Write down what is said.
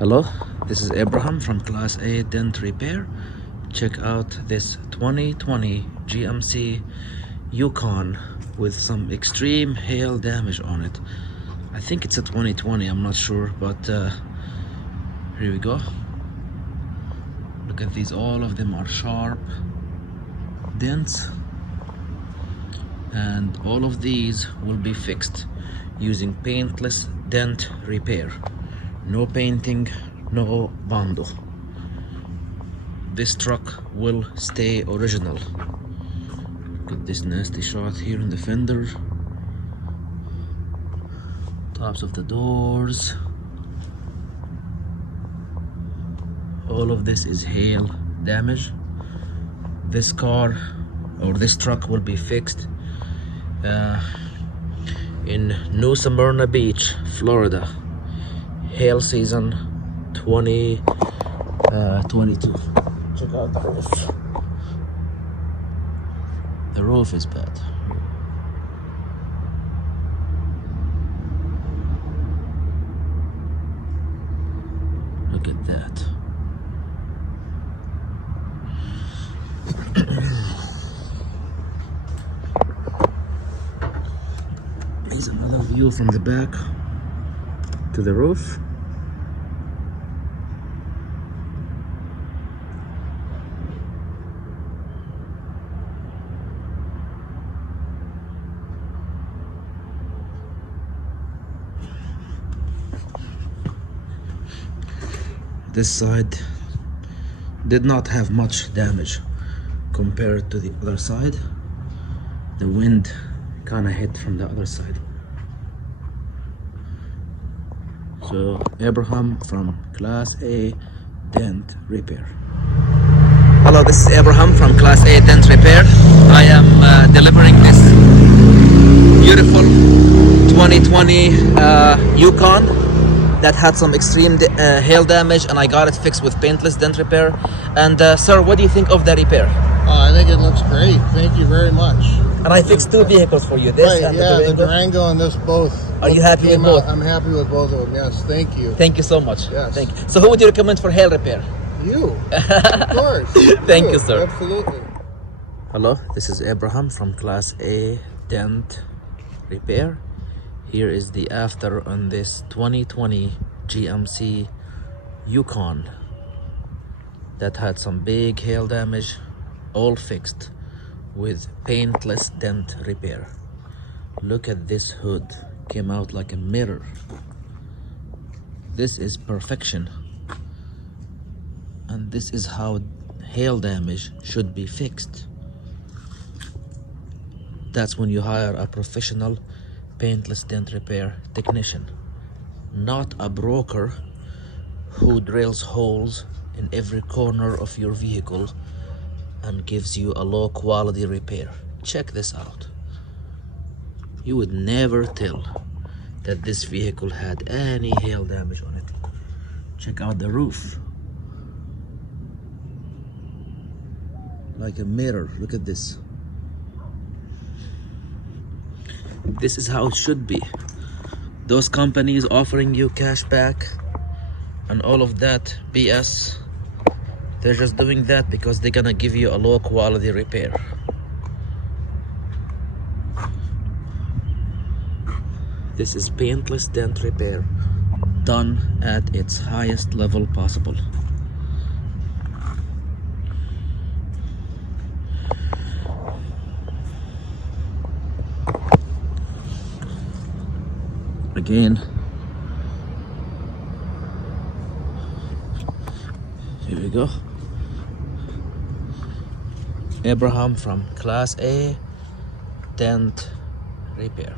Hello, this is Abraham from Class A Dent Repair. Check out this 2020 GMC Yukon with some extreme hail damage on it. I think it's a 2020, I'm not sure, but here we go. Look at these, all of them are sharp dents, and all of these will be fixed using paintless dent repair. No painting, no bando. This truck will stay original. Look at this nasty shot here in the fender, tops of the doors. All of this is hail damage. This car or this truck will be fixed in New Smyrna Beach, Florida. Hail season 2022. Check out the roof. The roof is bad. Look at that. Here's another view from the back to the roof. This side did not have much damage compared to the other side. The wind kind of hit from the other side. So Abraham from Class A Dent Repair. Hello, this is Abraham from Class A Dent Repair. I am delivering this beautiful 2020 Yukon that had some extreme hail damage, and I got it fixed with paintless dent repair. And sir, what do you think of the repair? I think it looks great. Thank you very much. And I fixed two vehicles for you. This right, and yeah, the Durango and this both. Are you happy with both? I'm happy with both of them. Yes, thank you. Thank you so much. Yes. Thank you. So who would you recommend for hail repair? You, of course. Thank you, sir. Absolutely. Hello, this is Abraham from Class A Dent Repair. Here is the after on this 2020 GMC Yukon that had some big hail damage, all fixed with paintless dent repair. Look at this hood, came out like a mirror. This is perfection, and this is how hail damage should be fixed. That's when you hire a professional paintless dent repair technician, not a broker who drills holes in every corner of your vehicle and gives you a low quality repair. Check this out. You would never tell that this vehicle had any hail damage on it. Check out the roof. Like a mirror, look at this. This is how it should be. Those companies offering you cash back and all of that BS, they're just doing that because they're gonna give you a low quality repair. This is paintless dent repair done at its highest level possible. Again, here we go. Abraham from Class A Dent Repair.